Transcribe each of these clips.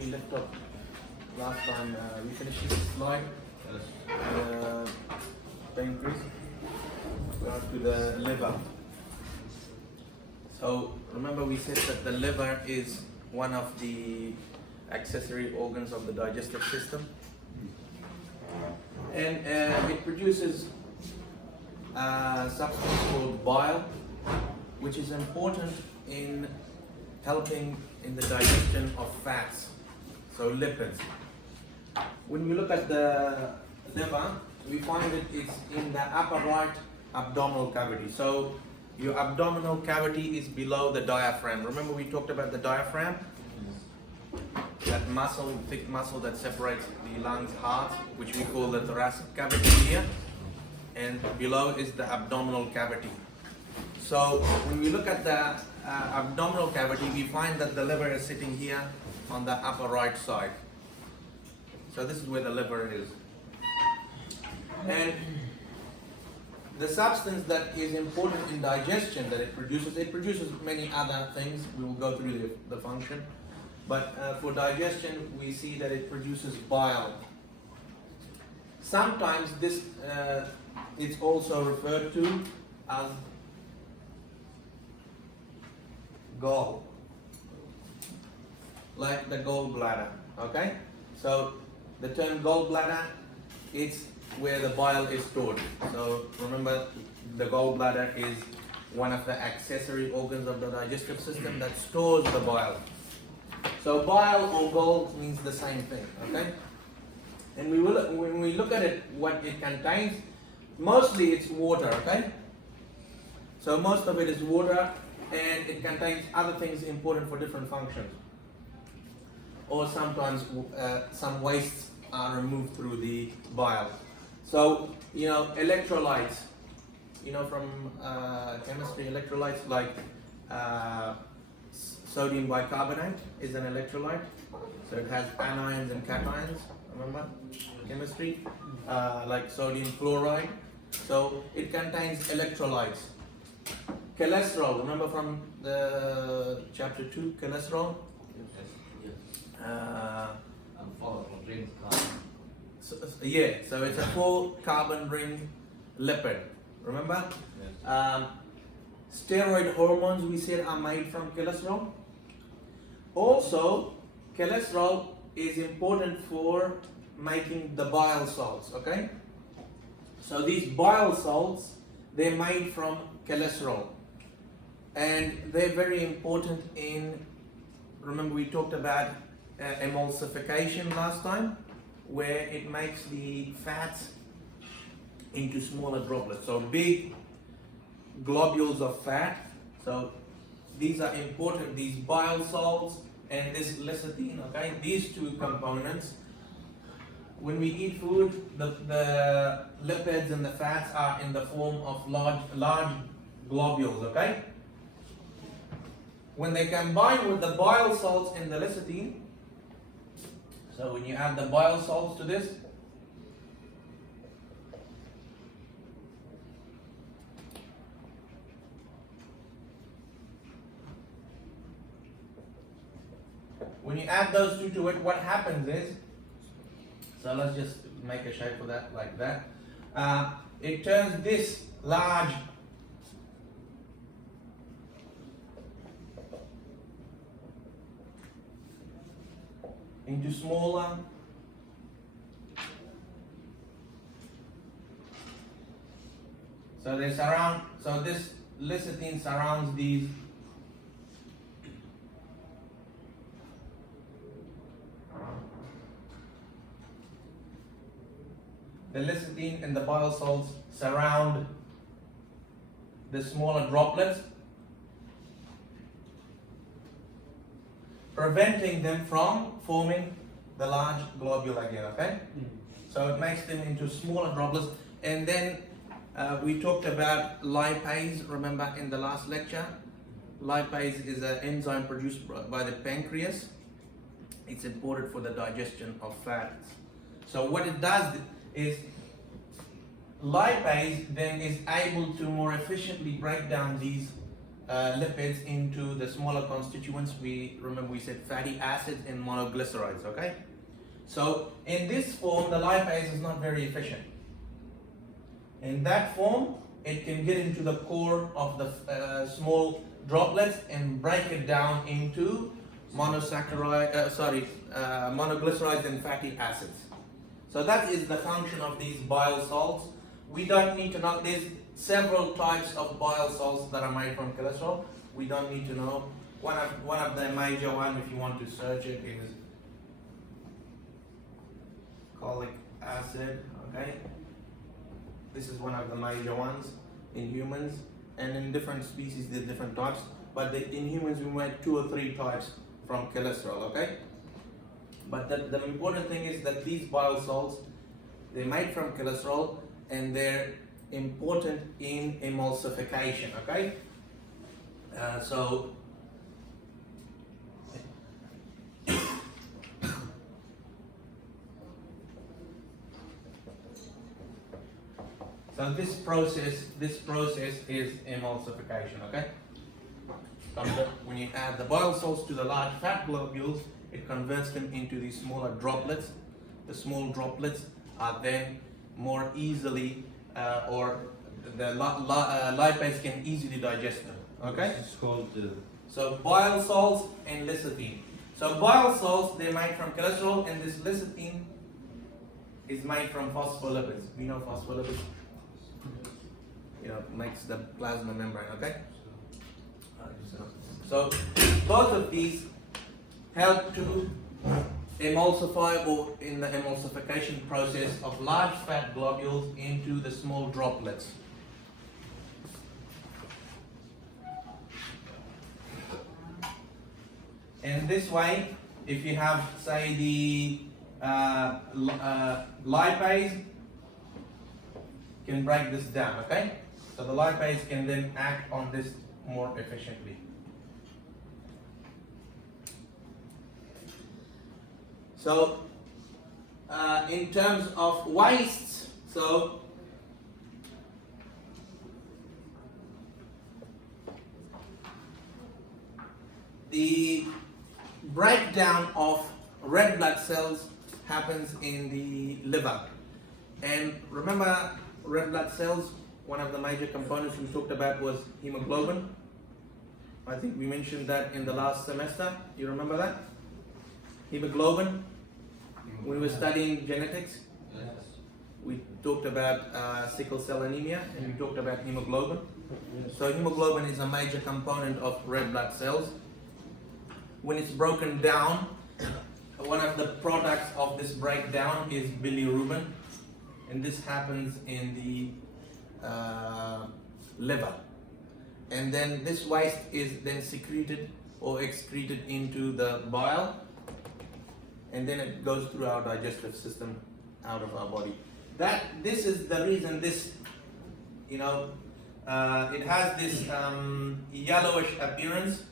we left off last time? We finished this slide. Pancreas. We are to the liver. So remember we said that the liver is one of the accessory organs of the digestive system, and it produces a substance called bile, which is important in helping in the digestion of fats, so lipids. When we look at the liver, we find that it's in the upper right abdominal cavity. So your abdominal cavity is below the diaphragm. Remember we talked about the diaphragm? That muscle, thick muscle that separates the lungs, heart, which we call the thoracic cavity here. And below is the abdominal cavity. So when we look at the abdominal cavity, we find that the liver is sitting here on the upper right side. So this is where the liver is. And the substance that is important in digestion that it produces many other things. We will go through the function. But for digestion, we see that it produces bile. Sometimes this is also referred to as gall, like the gallbladder. Okay, so the term gallbladder, it's where the bile is stored. So remember, the gallbladder is one of the accessory organs of the digestive system that stores the bile. So bile or gall means the same thing. Okay, and when we look at it, what it contains, mostly it's water. Okay, so most of it is water, and it contains other things important for different functions. Or sometimes some wastes are removed through the bile. So, electrolytes, from chemistry, electrolytes like sodium bicarbonate is an electrolyte. So it has anions and cations, remember, chemistry, like sodium chloride. So it contains electrolytes. Cholesterol, remember from the chapter 2, cholesterol? So it's a 4 carbon ring lipid, remember? Yes. Steroid hormones we said are made from cholesterol. Also, cholesterol is important for making the bile salts, okay? So these bile salts, they're made from cholesterol. And they're very important in, remember we talked about emulsification last time, where it makes the fats into smaller droplets. So big globules of fat. So these are important, these bile salts and this lecithin, okay? These two components. When we eat food, the lipids and the fats are in the form of large globules, okay? When they combine with the bile salts and the lecithin, so when you add the bile salts to this, when you add those two to it, what happens is, so let's just make a shape of that like that. It turns this large into smaller. So this lecithin surrounds these the lecithin and the bile salts surround the smaller droplets, preventing them from forming the large globule again, okay? So it makes them into smaller droplets. And then we talked about lipase, remember in the last lecture? Lipase is an enzyme produced by the pancreas. It's important for the digestion of fats. So what it does is, lipase then is able to more efficiently break down these lipids into the smaller constituents. We remember we said fatty acids and monoglycerides, okay? So in this form, the lipase is not very efficient. In that form, it can get into the core of the small droplets and break it down into monoglycerides and fatty acids. So that is the function of these bile salts. We don't need to know, there's several types of bile salts that are made from cholesterol. We don't need to know. One of the major ones, if you want to search it, is cholic acid, okay? This is one of the major ones in humans, and in different species there's different types, but in humans we make 2 or 3 types from cholesterol, okay? But the important thing is that these bile salts, they're made from cholesterol and they're important in emulsification, okay? So this process is emulsification, okay? When you add the bile salts to the large fat globules, it converts them into these smaller droplets. The small droplets are then more easily, or the lipase can easily digest them, okay? It's called So bile salts and lecithin. So bile salts, they're made from cholesterol, and this lecithin is made from phospholipids. We know phospholipids, makes the plasma membrane, okay? So both of these help to emulsify, or in the emulsification process of large fat globules into the small droplets. And this way, if you have, say, the lipase, can break this down, okay? So the lipase can then act on this more efficiently. So in terms of wastes, so the breakdown of red blood cells happens in the liver. And remember, red blood cells, one of the major components we talked about was hemoglobin. I think we mentioned that in the last semester. You remember that? Hemoglobin. When we were studying genetics, we talked about sickle cell anemia, and we talked about hemoglobin. So hemoglobin is a major component of red blood cells. When it's broken down, one of the products of this breakdown is bilirubin, and this happens in the liver. And then this waste is then secreted or excreted into the bile, and then it goes through our digestive system out of our body. This is the reason this, it has this yellowish appearance,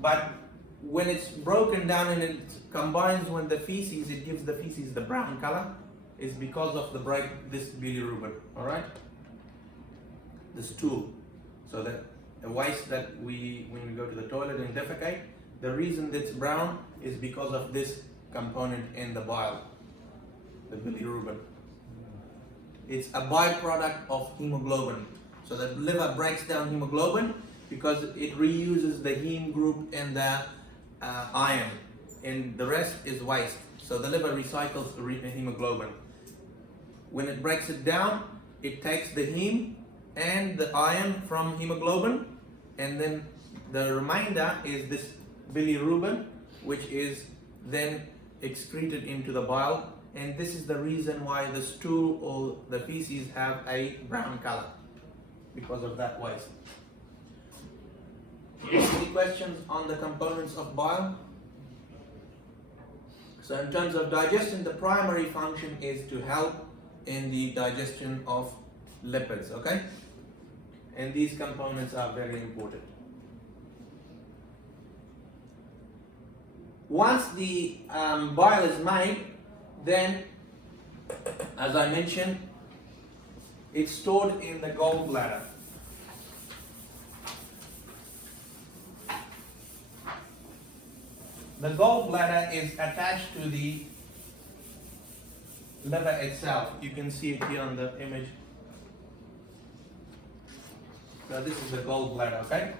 but when it's broken down and it combines with the feces, it gives the feces the brown color. Is because of this bilirubin, all right? The stool. So that the waste that when we go to the toilet and defecate, the reason that's brown is because of this component in the bile, the bilirubin. It's a byproduct of hemoglobin. So the liver breaks down hemoglobin because it reuses the heme group and the iron, and the rest is waste. So the liver recycles the hemoglobin. When it breaks it down, it takes the heme and the iron from hemoglobin, and then the remainder is this bilirubin, which is then excreted into the bile, and this is the reason why the stool or the feces have a brown color, because of that waste. Any questions on the components of bile? So in terms of digestion, the primary function is to help in the digestion of lipids, okay? And these components are very important. Once the bile is made, then, as I mentioned, it's stored in the gallbladder. the gallbladder is attached to the liver itself. You can see it here on the image. So this is the gallbladder, okay?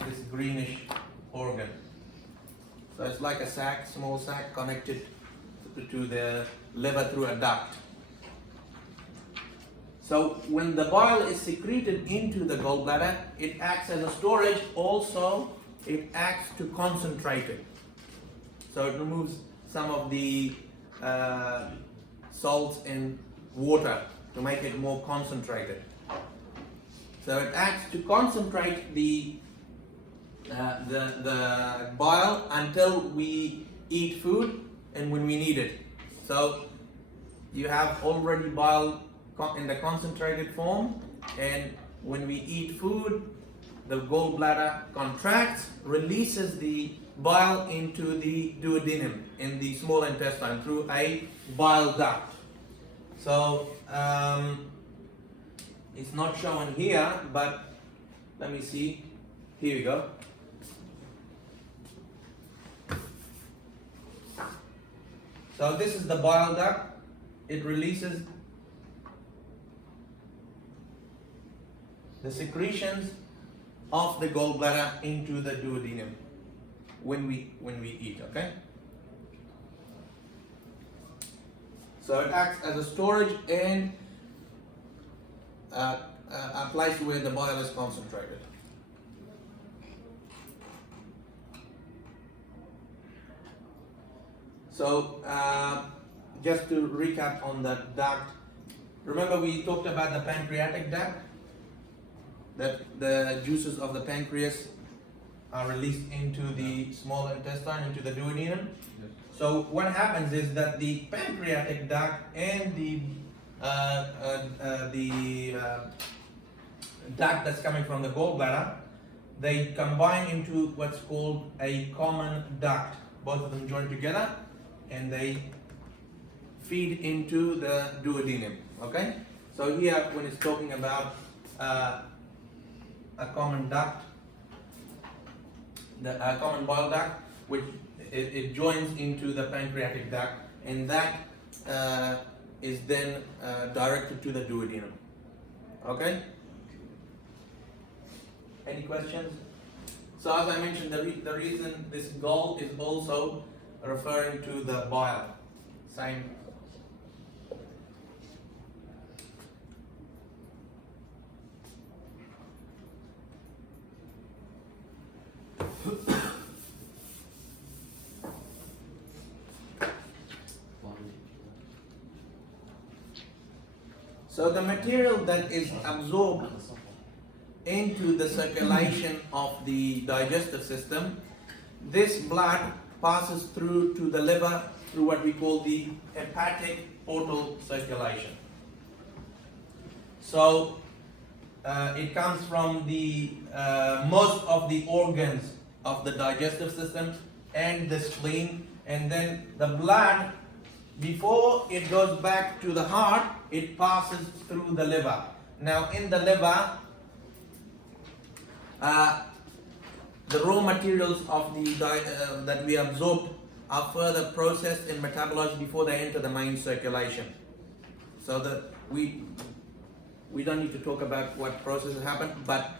This greenish organ. So it's like a sac, small sac connected to the liver through a duct. So when the bile is secreted into the gallbladder, it acts as a storage. Also, it acts to concentrate it. So it removes some of the salts in water to make it more concentrated. So it acts to concentrate the bile until we eat food and when we need it. So you have already bile in the concentrated form, and when we eat food, the gallbladder contracts, releases the bile into the duodenum in the small intestine through a bile duct. So it's not shown here, but let me see. Here we go. So this is the bile duct. It releases the secretions of the gallbladder into the duodenum when we eat, okay? So it acts as a storage and a place where the bile is concentrated. So just to recap on the duct, remember we talked about the pancreatic duct, that the juices of the pancreas are released into the small intestine, into the duodenum. Yes. So what happens is that the pancreatic duct and the duct that's coming from the gallbladder, they combine into what's called a common duct. Both of them join together and they feed into the duodenum. Okay? So here when it's talking about a common duct, the common bile duct, which it joins into the pancreatic duct, and that is then directed to the duodenum. Okay? Any questions? So as I mentioned, the reason this gall is also referring to the bile. Same. So the material that is absorbed into the circulation of the digestive system, this blood passes through to the liver through what we call the hepatic portal circulation. So it comes from the most of the organs of the digestive system and the spleen, and then the blood, before it goes back to the heart, it passes through the liver. Now in the liver, the raw materials of the that we absorb are further processed and metabolized before they enter the main circulation. So that we don't need to talk about what processes happen, but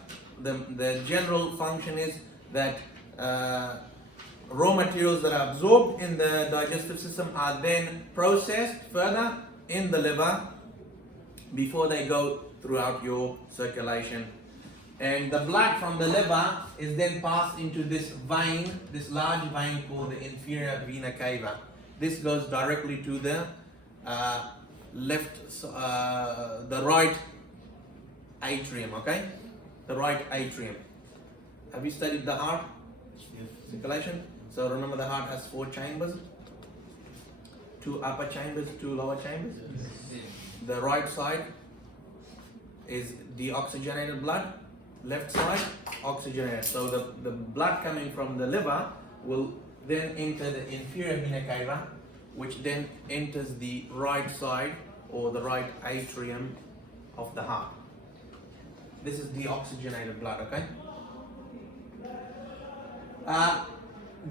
the general function is that raw materials that are absorbed in the digestive system are then processed further in the liver before they go throughout your circulation. And the blood from the liver is then passed into this vein, this large vein called the inferior vena cava. This goes directly to the the right atrium, okay? The right atrium. Have you studied the heart? Yes. Circulation? So remember the heart has 4 chambers? 2 upper chambers, 2 lower chambers? Yes. The right side is deoxygenated blood, left side oxygenated. So the blood coming from the liver will then enter the inferior vena cava, which then enters the right side or the right atrium of the heart. This is deoxygenated blood, okay?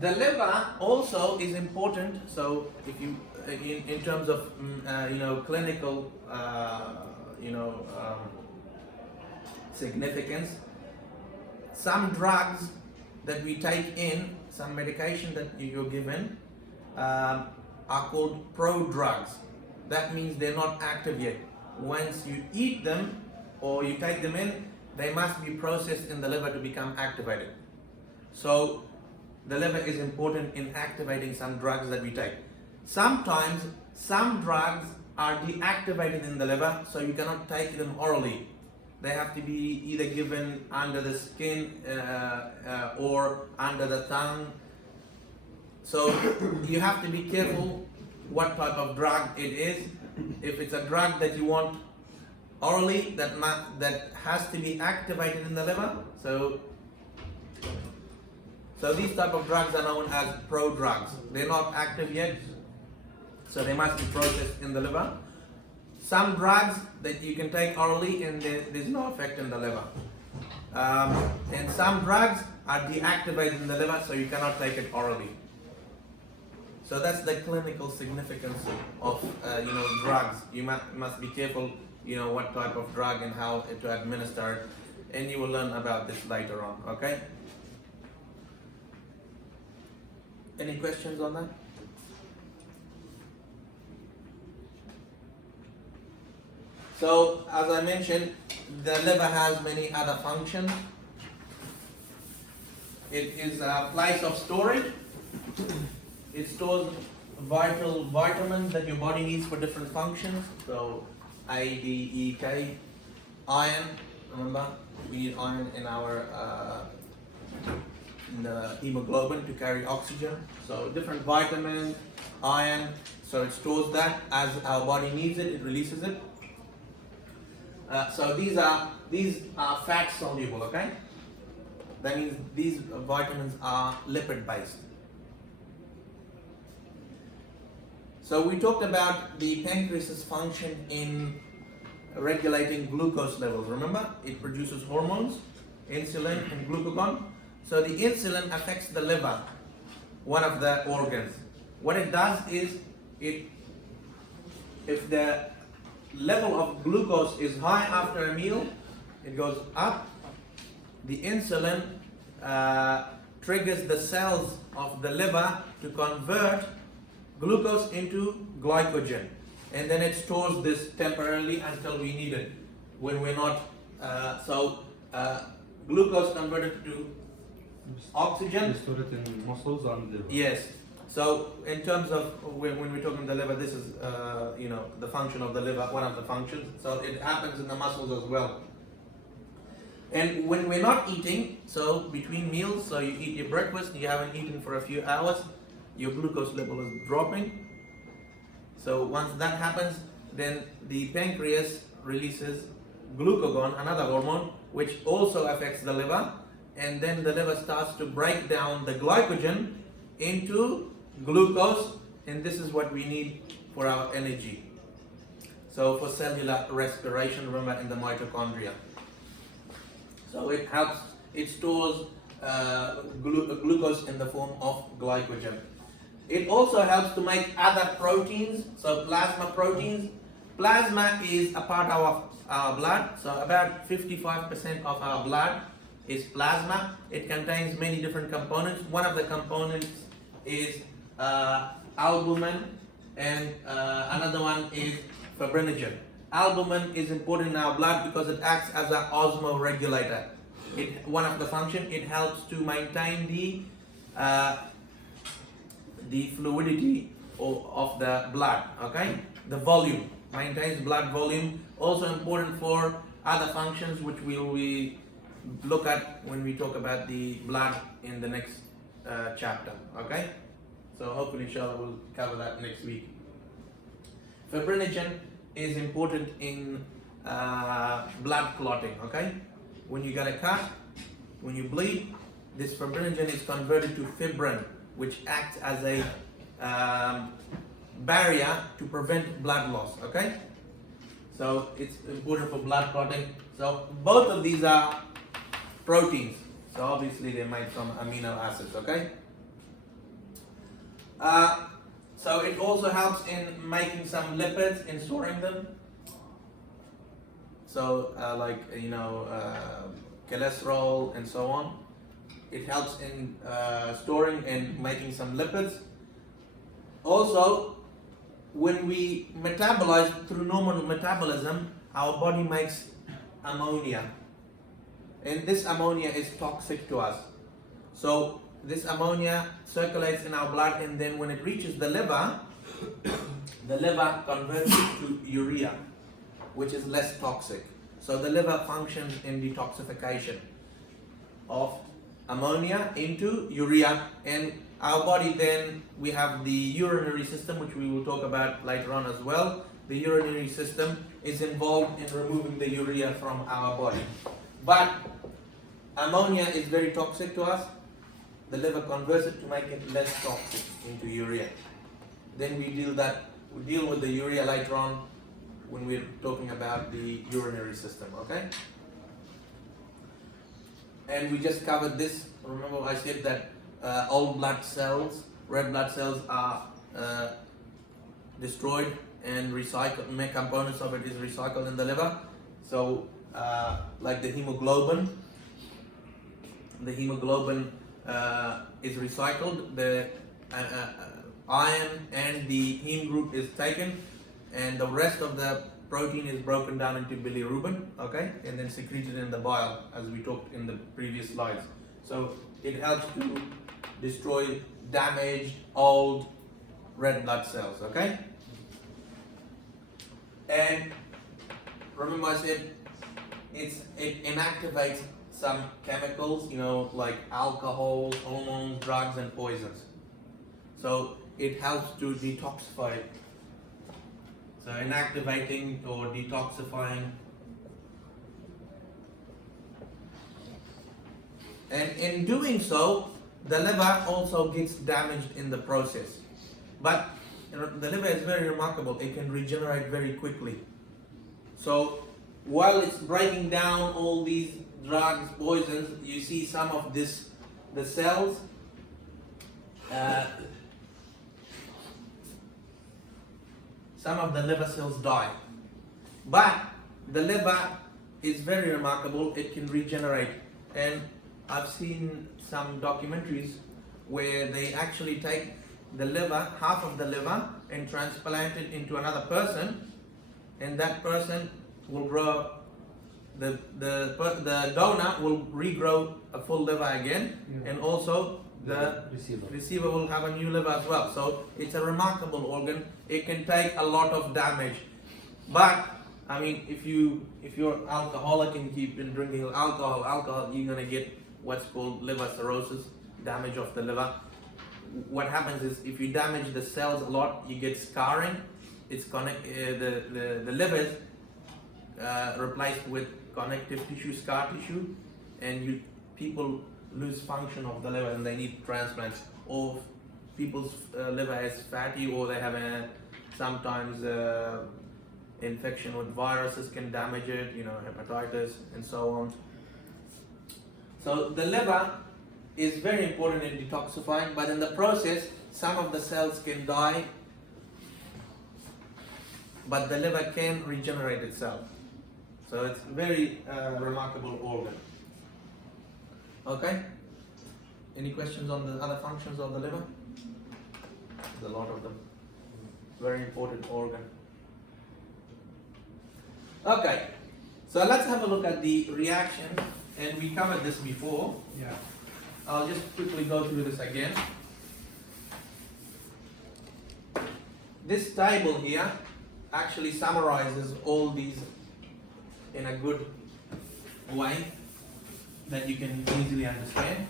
The liver also is important. So if you, in terms of clinical significance, some drugs that we take in, some medication that you're given, are called prodrugs. That means they're not active yet. Once you eat them or you take them in, they must be processed in the liver to become activated. So the liver is important in activating some drugs that we take. Sometimes some drugs are deactivated in the liver, so you cannot take them orally. They have to be either given under the skin or under the tongue. So you have to be careful what type of drug it is. If it's a drug that you want orally, that has to be activated in the liver. So these type of drugs are known as prodrugs. They're not active yet, so they must be processed in the liver. Some drugs that you can take orally and there's no effect in the liver. And some drugs are deactivated in the liver, so you cannot take it orally. So that's the clinical significance of drugs. You must be careful, what type of drug and how to administer it, and you will learn about this later on. Okay? Any questions on that? So, as I mentioned, the liver has many other functions. It is a place of storage. It stores vital vitamins that your body needs for different functions. So, A, D, E, K. Iron, remember, we need iron in our in the hemoglobin to carry oxygen. So different vitamins, iron, so it stores that as our body needs it, it releases it. So these are fat soluble, okay? That means these vitamins are lipid based. So we talked about the pancreas's function in regulating glucose levels. Remember, it produces hormones, insulin and glucagon. So the insulin affects the liver, one of the organs. What it does is, if the level of glucose is high after a meal, it goes up. The insulin triggers the cells of the liver to convert glucose into glycogen, and then it stores this temporarily until we need it. When we're not, glucose converted to oxygen. We store it in muscles and liver. Yes. So in terms of when we're talking the liver, this is the function of the liver, one of the functions. So it happens in the muscles as well. And when we're not eating, so between meals, so you eat your breakfast, you haven't eaten for a few hours, your glucose level is dropping. So once that happens, then the pancreas releases glucagon, another hormone, which also affects the liver. And then the liver starts to break down the glycogen into glucose, and this is what we need for our energy. So for cellular respiration, remember, in the mitochondria. So it helps, it stores glucose in the form of glycogen. It also helps to make other proteins, so plasma proteins. Plasma is a part of our blood, so about 55% of our blood is plasma. It contains many different components. One of the components is albumin, and another one is fibrinogen. Albumin is important in our blood because it acts as an osmoregulator. One of the functions, it helps to maintain the fluidity of the blood, okay? The volume, maintains blood volume. Also important for other functions, which we look at when we talk about the blood in the next chapter, okay? So hopefully, inshallah, we'll cover that next week. Fibrinogen is important in blood clotting, okay? When you get a cut, when you bleed, this fibrinogen is converted to fibrin, which acts as a barrier to prevent blood loss, okay? So it's important for blood clotting. So both of these are proteins. So obviously they made from amino acids, okay? So it also helps in making some lipids, in storing them. So cholesterol and so on. It helps in storing and making some lipids. Also, when we metabolize through normal metabolism, our body makes ammonia. And this ammonia is toxic to us. So this ammonia circulates in our blood, and then when it reaches the liver converts it to urea, which is less toxic. So the liver functions in detoxification of ammonia into urea, and our body, then we have the urinary system, which we will talk about later on as well. The urinary system is involved in removing the urea from our body. But ammonia is very toxic to us. The liver converts it to make it less toxic into urea. Then we deal with the urea later on when we're talking about the urinary system, okay? And we just covered this. Remember I said that all blood cells, red blood cells, are destroyed and recycled. Main components of it is recycled in the liver. So like the hemoglobin is recycled. The iron and the heme group is taken, and the rest of the protein is broken down into bilirubin, okay, and then secreted in the bile, as we talked in the previous slides. So it helps to destroy damaged old red blood cells, okay? And remember I said it inactivates some chemicals, like alcohol, hormones, drugs, and poisons. So it helps to detoxify it. So inactivating or detoxifying. And in doing so, the liver also gets damaged in the process. But the liver is very remarkable. It can regenerate very quickly. So while it's breaking down all these drugs, poisons, you see some of the cells some of the liver cells die. But the liver is very remarkable. It can regenerate. And I've seen some documentaries where they actually take the liver, half of the liver, and transplant it into another person, and that person will grow, the donor will regrow a full liver again, and also the receiver will have a new liver as well. So it's a remarkable organ. It can take a lot of damage. But I mean, if you're alcoholic and you've been drinking alcohol, you're gonna get what's called liver cirrhosis, damage of the liver. What happens is, if you damage the cells a lot, you get scarring. It's the liver is replaced with connective tissue, scar tissue, and people lose function of the liver and they need transplants. Or people's liver is fatty, or they have sometimes infection with viruses can damage it, hepatitis and so on. So the liver is very important in detoxifying, but in the process, some of the cells can die, but the liver can regenerate itself. So it's a very remarkable organ. Okay? Any questions on the other functions of the liver? There's a lot of them. Very important organ. Okay, so let's have a look at the reaction, and we covered this before. Yeah. I'll just quickly go through this again. This table here actually summarizes all these in a good way that you can easily understand.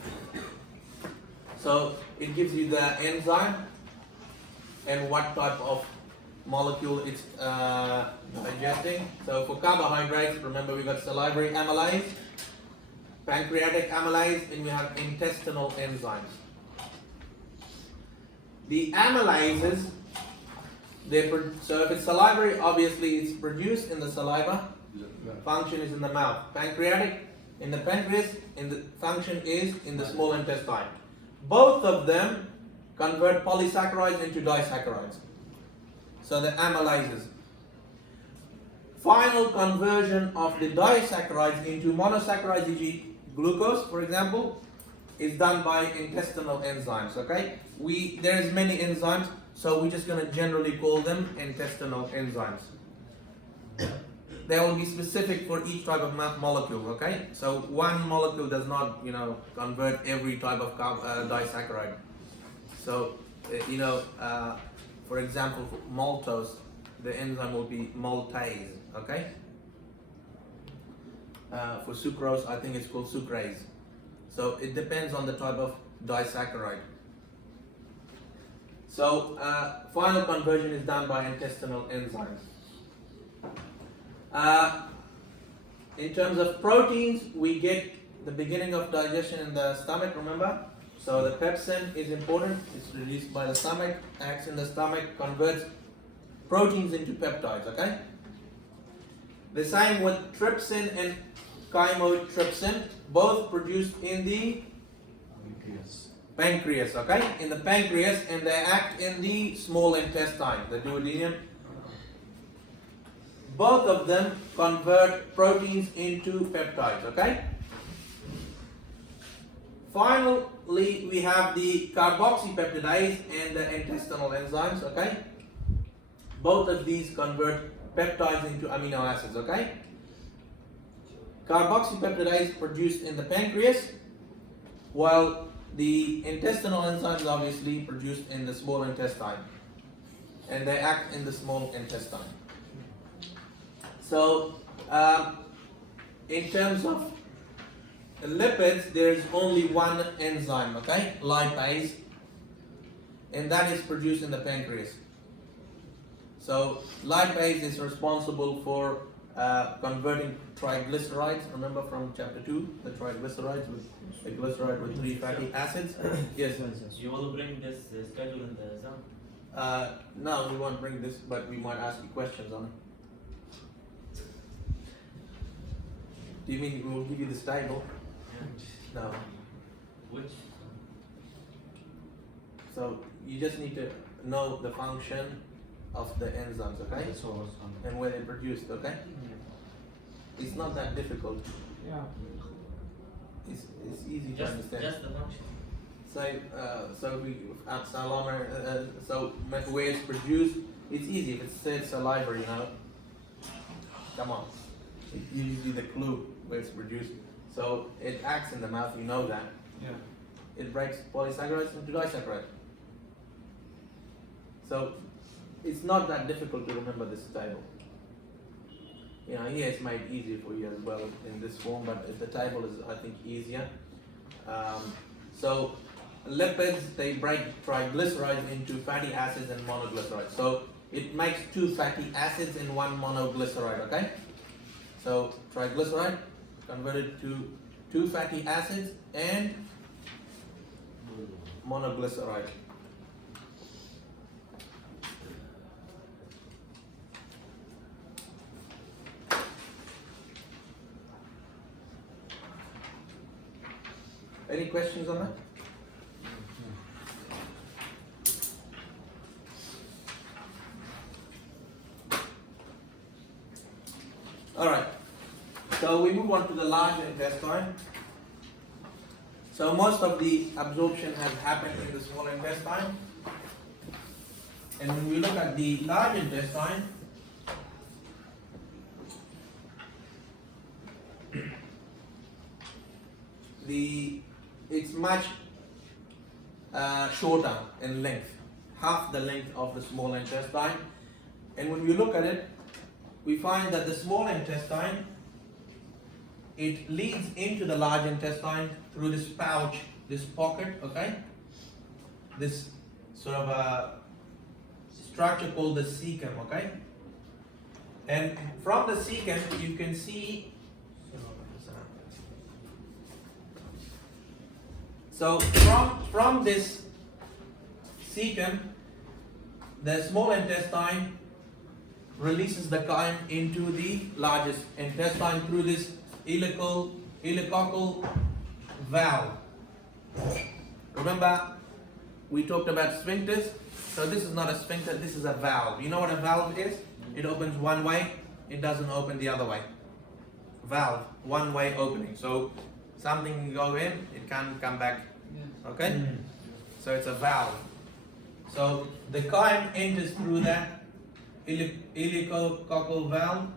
So it gives you the enzyme and what type of molecule it's digesting. So for carbohydrates, remember we got salivary amylase, pancreatic amylase, and we have intestinal enzymes. The amylases, so if it's salivary, obviously it's produced in the saliva, function is in the mouth. Pancreatic, in the pancreas, and the function is in the small intestine. Both of them convert polysaccharides into disaccharides. So the amylases. Final conversion of the disaccharides into monosaccharides, e.g. glucose, for example, is done by intestinal enzymes. Okay, there is many enzymes, so we're just going to generally call them intestinal enzymes. They will be specific for each type of molecule. Okay, so one molecule does not, convert every type of disaccharide. So, for example, for maltose, the enzyme will be maltase. Okay. For sucrose, I think it's called sucrase. So it depends on the type of disaccharide. So final conversion is done by intestinal enzymes. In terms of proteins, we get the beginning of digestion in the stomach, remember? So the pepsin is important. It's released by the stomach, acts in the stomach, converts proteins into peptides, okay? The same with trypsin and chymotrypsin, both produced in the pancreas, okay? In the pancreas, and they act in the small intestine, the duodenum. Both of them convert proteins into peptides, okay? Finally, we have the carboxypeptidase and the intestinal enzymes, okay? Both of these convert peptides into amino acids, okay? Carboxypeptidase produced in the pancreas, while the intestinal enzymes obviously produced in the small intestine, and they act in the small intestine. So, in terms of lipids, there is only one enzyme, okay, lipase, and that is produced in the pancreas. So lipase is responsible for converting triglycerides. Remember from chapter 2, the triglycerides with a glyceride with 3 fatty acids. Yes. You will bring this schedule in the exam? No, we won't bring this, but we might ask you questions on it. Do you mean we will give you this table? No. Which? So you just need to know the function of the enzymes, okay? And where they're produced, okay? It's not that difficult. Yeah. It's easy to understand. Just the function. So where it's produced, it's easy. If it says saliva, come on. It gives you the clue where it's produced. So it acts in the mouth, you know that. Yeah. It breaks polysaccharides into disaccharides. So it's not that difficult to remember this table. Here it's made easier for you as well in this form, but the table is, I think, easier. So lipids, they break triglycerides into fatty acids and monoglycerides. So it makes 2 fatty acids in 1 monoglyceride, okay? So triglyceride converted to 2 fatty acids and monoglyceride. Any questions on that? Alright, so we move on to the large intestine. So most of the absorption has happened in the small intestine. And when we look at the large intestine, it's much shorter in length, half the length of the small intestine. And when we look at it, we find that the small intestine, it leads into the large intestine through this pouch, this pocket, okay? This sort of a structure called the cecum, okay? And from the cecum, you can see. So from this cecum, the small intestine releases the chyme into the largest intestine through this ileococcal valve. Remember, we talked about sphincters. So this is not a sphincter, this is a valve. You know what a valve is? It opens one way, it doesn't open the other way. Valve, one way opening. So something can go in, it can't come back. Okay? So it's a valve. So the chyme enters through that ileocecal valve.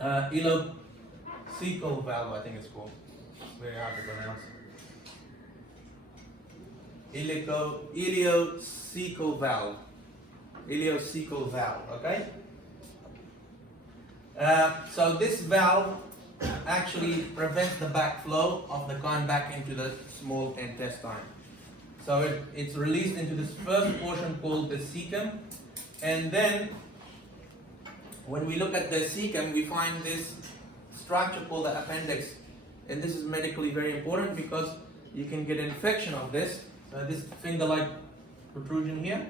Ileocecal valve, I think it's called. It's very hard to pronounce. Ileocecal valve. Ileocecal valve, okay? So this valve actually prevents the backflow of the chyme back into the small intestine. So it's released into this first portion called the cecum, and then when we look at the cecum, we find this structure called the appendix, and this is medically very important because you can get infection of this. So this finger-like protrusion here.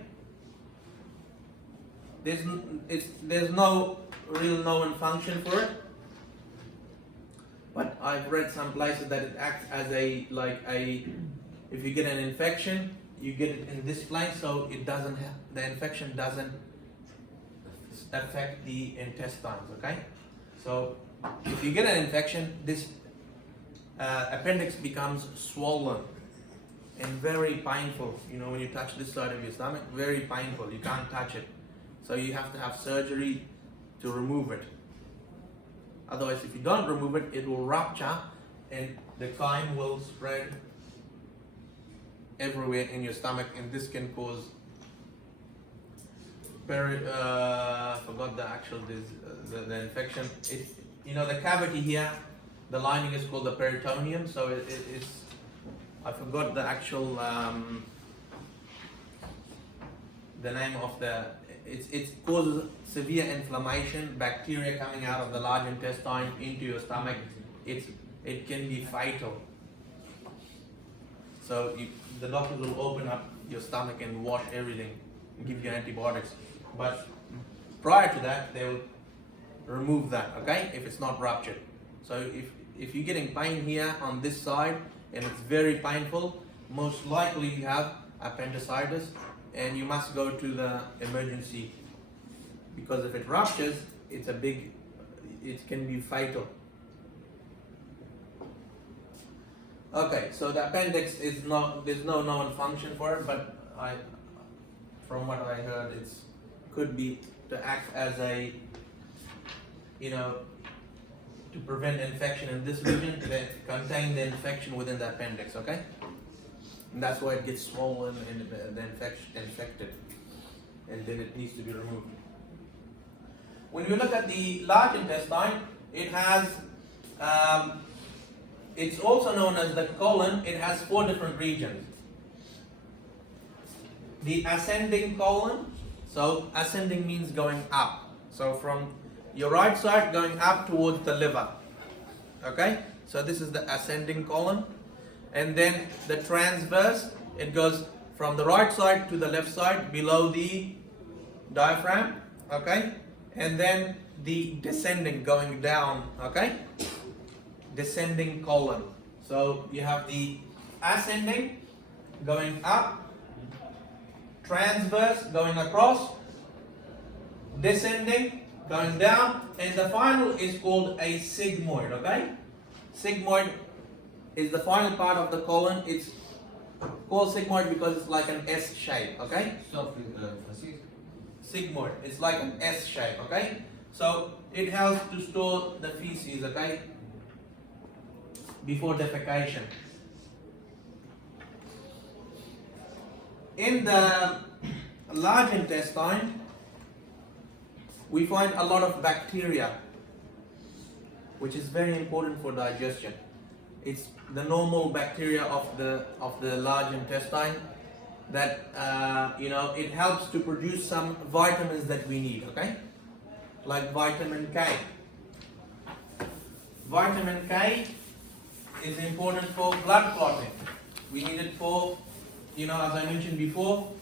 There's no real known function for it, but I've read some places that it acts as if you get an infection, you get it in this place, so it doesn't the infection doesn't affect the intestines. Okay, so if you get an infection, this appendix becomes swollen and very painful. You know, when you touch this side of your stomach, very painful. You can't touch it, so you have to have surgery to remove it. Otherwise, if you don't remove it, it will rupture and the chyme will spread everywhere in your stomach, and this can cause forgot the actual the infection. You know, the cavity here, the lining is called the peritoneum. So it's I forgot the actual the name of the. It causes severe inflammation, bacteria coming out of the large intestine into your stomach. It can be fatal. So the doctors will open up your stomach and wash everything and give you antibiotics. But prior to that, they will remove that, okay, if it's not ruptured. So if you're getting pain here on this side and it's very painful, most likely you have appendicitis and you must go to the emergency, because if it ruptures, it can be fatal. Okay, so the appendix there's no known function for it, but from what I heard, could be to act as a, to prevent infection in this region, to contain the infection within the appendix, okay? And that's why it gets swollen and the infected, and then it needs to be removed. When you look at the large intestine, it has, it's also known as the colon. It has 4 different regions. The ascending colon, so ascending means going up. So from your right side going up towards the liver. Okay? So this is the ascending colon. And then the transverse, it goes from the right side to the left side below the diaphragm. Okay? And then the descending going down. Okay? Descending colon. So you have the ascending going up, transverse going across, descending going down, and the final is called a sigmoid. Okay? Sigmoid is the final part of the colon. It's called sigmoid because it's like an S shape. Okay? Sigmoid. It's like an S shape. Okay? So it helps to store the feces. Okay? Before defecation. In the large intestine, we find a lot of bacteria, which is very important for digestion. It's the normal bacteria of the large intestine that it helps to produce some vitamins that we need. Okay, like vitamin K. Vitamin K is important for blood clotting. We need it for, as I mentioned before,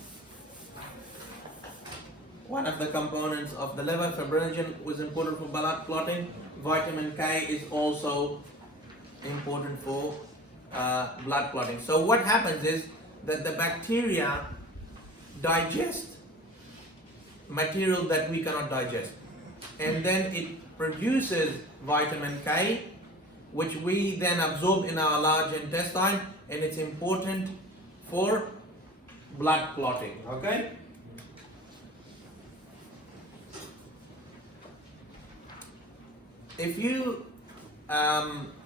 one of the components of the liver, fibrinogen, was important for blood clotting. Vitamin K is also important for blood clotting. So what happens is that the bacteria digest material that we cannot digest, and then it produces vitamin K, which we then absorb in our large intestine, and it's important for blood clotting. Okay? If you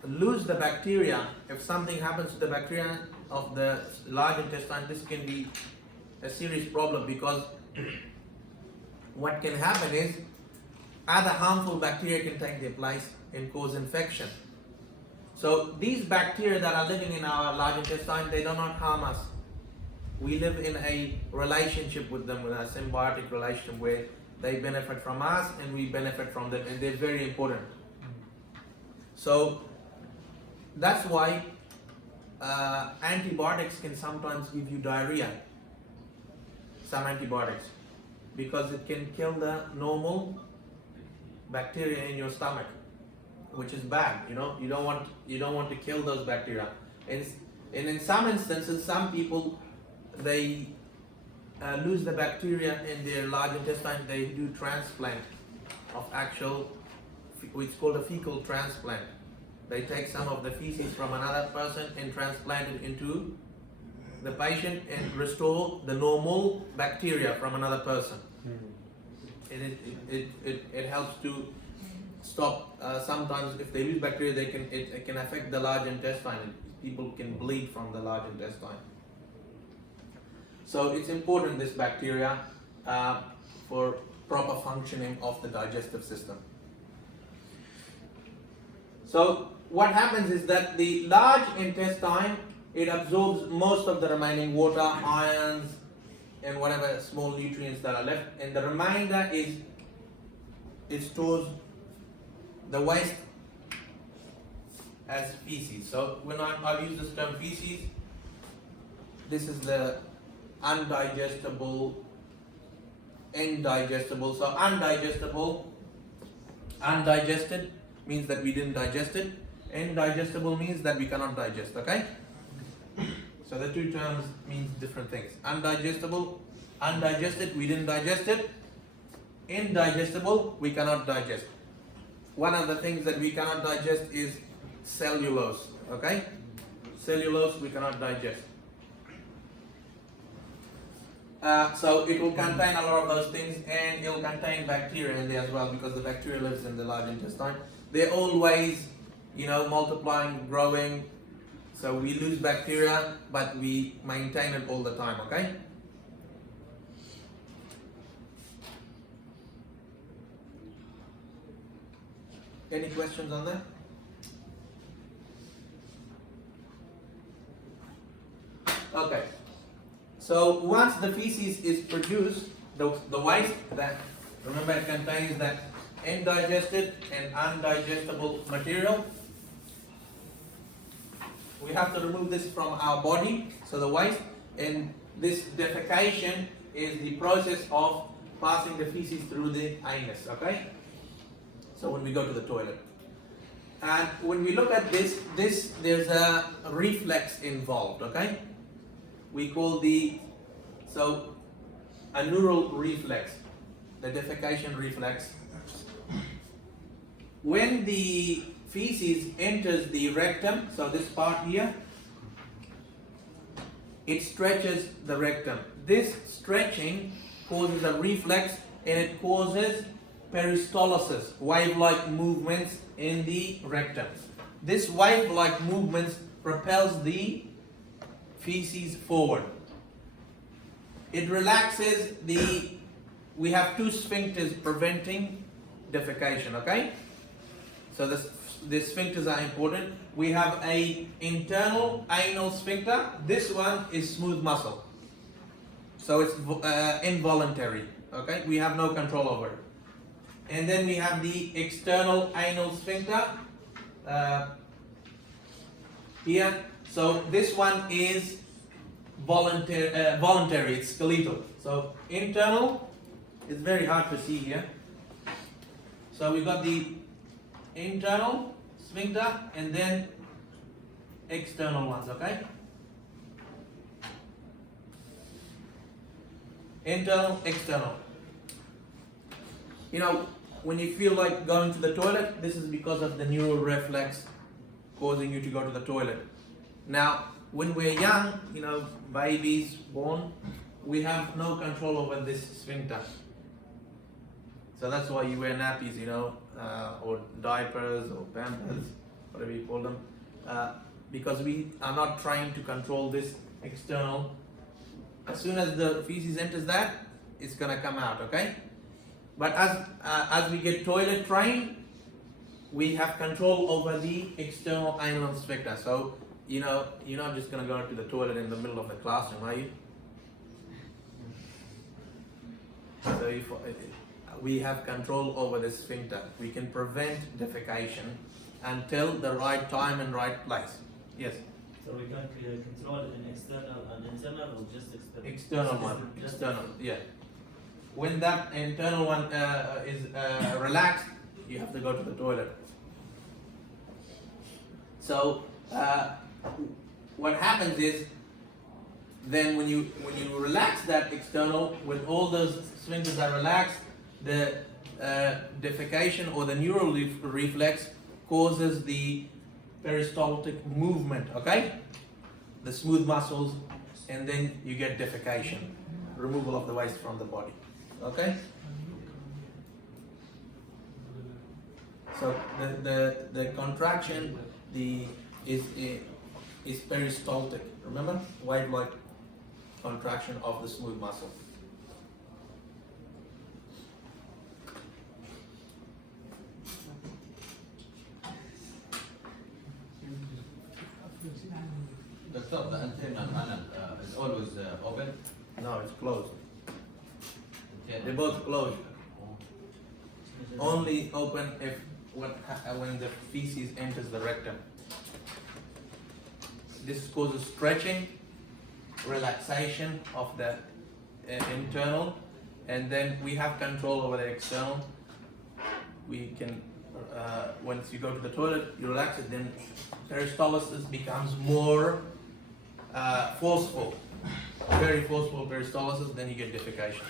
lose the bacteria, if something happens to the bacteria of the large intestine, this can be a serious problem, because what can happen is other harmful bacteria can take their place and cause infection. So these bacteria that are living in our large intestine, they do not harm us. We live in a relationship with them, with a symbiotic relationship where they benefit from us and we benefit from them, and they're very important. So that's why antibiotics can sometimes give you diarrhea, some antibiotics, because it can kill the normal bacteria in your stomach, which is bad. You know, you don't want to kill those bacteria. And in some instances, some people, they lose the bacteria in their large intestine. They do transplant of actual, it's called a fecal transplant. They take some of the feces from another person and transplant it into the patient and restore the normal bacteria from another person. And it helps to stop. Sometimes if they lose bacteria, it can affect the large intestine, and people can bleed from the large intestine. So it's important, this bacteria, for proper functioning of the digestive system. So what happens is that the large intestine, it absorbs most of the remaining water, ions, and whatever small nutrients that are left, and the remainder it stores the waste as feces. So when I use this term feces, this is the undigestible, indigestible. So undigested means that we didn't digest it. Indigestible means that we cannot digest. Okay? So the two terms means different things. Undigestible, undigested, we didn't digest it. Indigestible, we cannot digest. One of the things that we cannot digest is cellulose. Okay? Cellulose we cannot digest. So it will contain a lot of those things, and it will contain bacteria in there as well, because the bacteria lives in the large intestine. They're always, multiplying, growing. So we lose bacteria, but we maintain it all the time. Okay? Any questions on that? Okay. So once the feces is produced, the waste that, remember, it contains that indigested and undigestible material. We have to remove this from our body, so the waste, and this defecation is the process of passing the feces through the anus. Okay? So when we go to the toilet. And when we look at this, there's a reflex involved. Okay? We call a neural reflex, the defecation reflex. When the feces enters the rectum, so this part here, it stretches the rectum. This stretching causes a reflex, and it causes peristalsis, wave-like movements in the rectum. This wave-like movements propels the feces forward. It relaxes we have two sphincters preventing defecation. Okay? So the sphincters are important. We have a internal anal sphincter. This one is smooth muscle. So it's involuntary. Okay? We have no control over it. And then we have the external anal sphincter here. So this one is voluntary, it's skeletal. So internal is very hard to see here. So we got the internal sphincter and then external ones. Okay? internal, external. You know, when you feel like going to the toilet, this is because of the neural reflex causing you to go to the toilet. Now, when we're young, you know, babies born, we have no control over this sphincter. So that's why you wear nappies, you know, or diapers or pampers, whatever you call them, because we are not trying to control this external. As soon as the feces enters that, it's gonna come out, okay? But as we get toilet trained, we have control over the external anal sphincter. So, you know, you're not just gonna go to the toilet in the middle of the classroom, are you? So if we have control over the sphincter, we can prevent defecation until the right time and right place. Yes. So we can control it in external and internal or just external? External one. Just External. Yeah. When that internal one is relaxed, you have to go to the toilet. So what happens is, then when you relax that external, when all those sphincters are relaxed, the defecation or the neural reflex causes the peristaltic movement, okay? The smooth muscles, and then you get defecation, removal of the waste from the body, okay? So the contraction is peristaltic. Remember, wide contraction of the smooth muscle. Doctor, the internal anal is always open. No, it's closed. Okay. They're both closed. Only open if when the feces enters the rectum. This causes stretching, relaxation of the internal, and then we have control over the external. We can, once you go to the toilet, you relax it, then peristalsis becomes more forceful, very forceful peristalsis, then you get defecation.